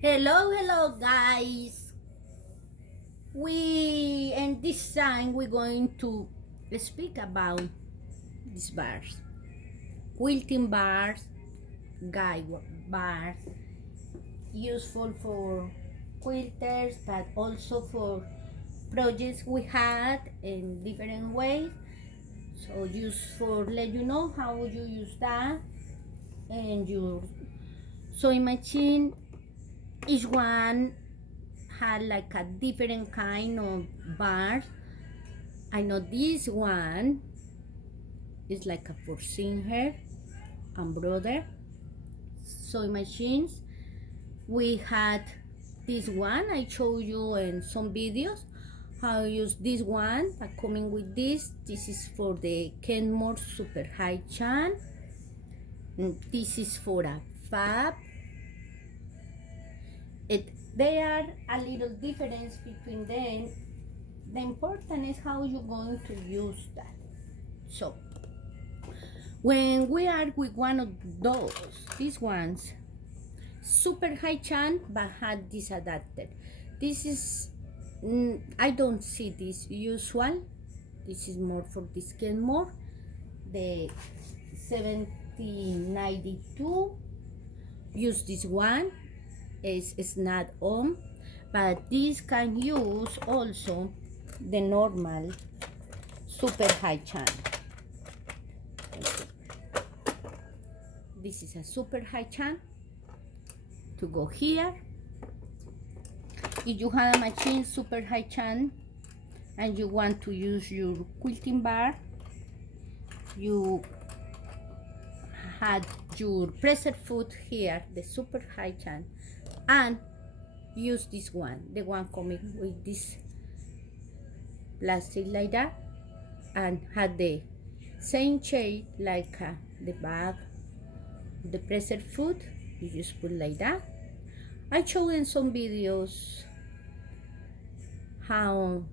Hello guys. We and this time we're going to speak about these bars, quilting bars, guide bars, useful for quilters, but also for projects we had in different ways. So just for let you know how you use that and your sewing machine. Each one had like a different kind of bars. I know this one is like a for singer and brother sewing machines. We had this one I showed you in some videos how I use this one by coming with this. This is for the Kenmore Super High Chan. And this is for a fab. There are a little difference between them. The important is how you're going to use that. So when we are with one of those, these ones, Super High Chan, but had this adapter. This is, I don't see this usual. This is more for this Kenmore. The 1792. Use this one. It's not on, but this can use also the normal Super High Chan. This is a Super High Chan to go here. If you have a machine Super High Chan and you want to use your quilting bar, you had your presser foot here, the Super High Chan, and use this one, the one coming with this plastic like that, and had the same shape like the bag, the presser foot. You just put like that. I showed in some videos how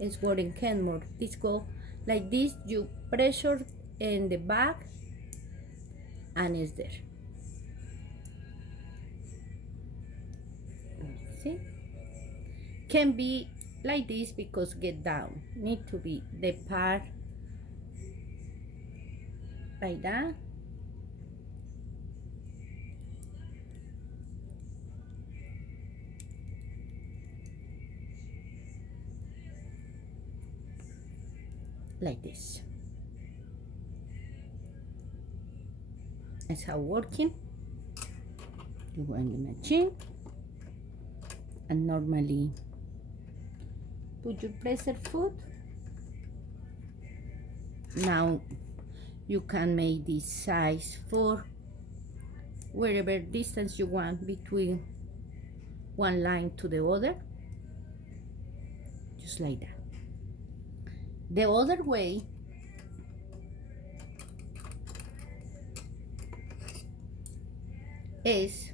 it's working Kenmore. This go like this, you pressure in the bag and it's there. See? Can be like this because get down. Need to be the part like that. Like this. That's how working. You go in the machine and normally put your presser foot. Now you can make this size for wherever distance you want between one line to the other, just like that. The other way is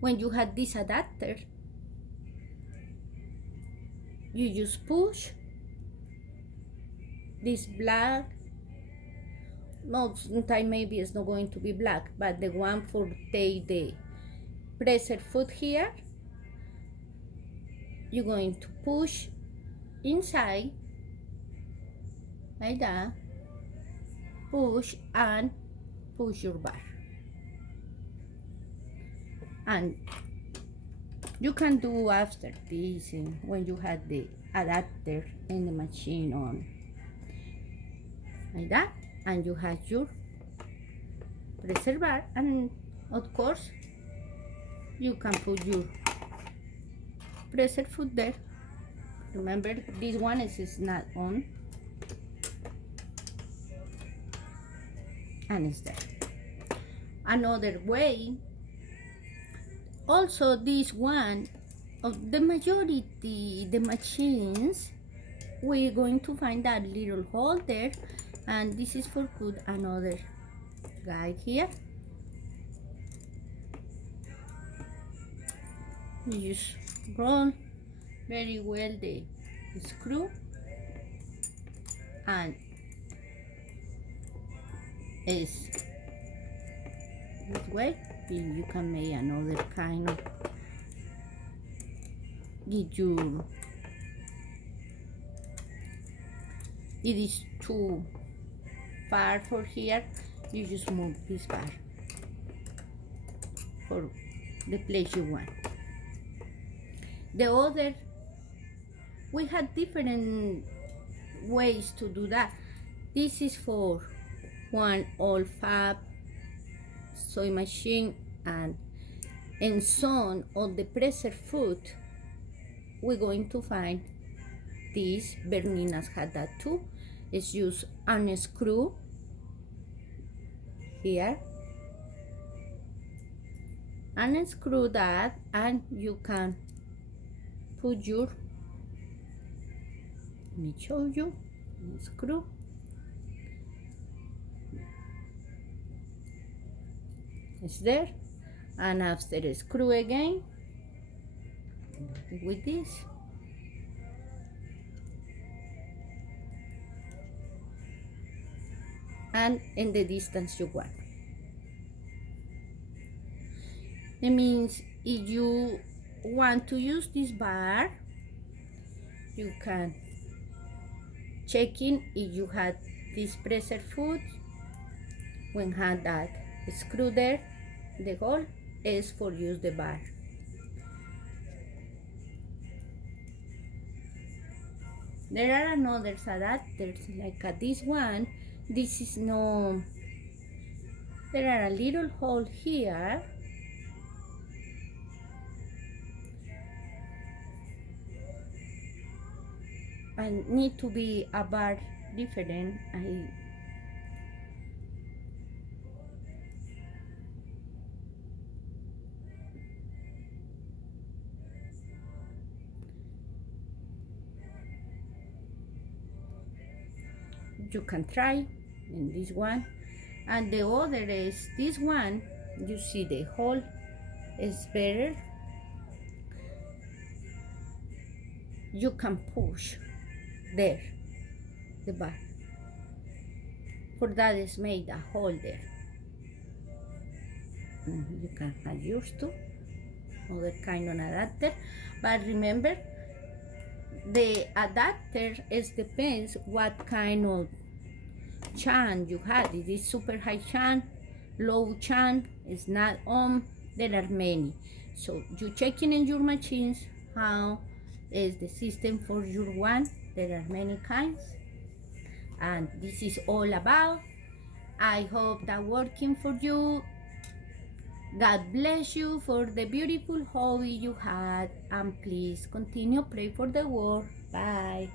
when you have this adapter, you just push this black, no, sometimes maybe it's not going to be black, but the one for the presser foot here, you're going to push inside like that, push and push your bar, and you can do after this when you have the adapter in the machine on like that, and you have your presser bar, and of course you can put your presser foot there. Remember, this one is not on, and it's there. Another way, also this one of the majority the machines, we're going to find that little hole there, and this is for put another guide here. You just roll very well the screw, and it's this way. You can make another kind of get your, it is too far for here, you just move this bar for the place you want. The other, we had different ways to do that. This is for one all fab soy machine, and in some of the preserved food we're going to find this. Bernina's had that too. It's just unscrew here, unscrew that, and you can put your, let me show you, screw, it's there, and after screw again with this, and in the distance you want. It means if you want to use this bar, you can check in if you had this preserved food. When had that screw there, the hole is for use the bar. There are another adapters like this one. This is no, there are a little hole here, and need to be a bar different. You can try in this one, and the other is this one. You see the hole is better. You can push there the bar. For that is made a hole there. You can add yours too, other kind of adapter. But remember, the adapter is depends what kind of chan you had. It is super high chan, low chan, is not on. There are many. So you checking in your machines how is the system for your one. There are many kinds, and this is all about. I hope that working for you. God bless you for the beautiful hobby you had, and please continue pray for the world. Bye.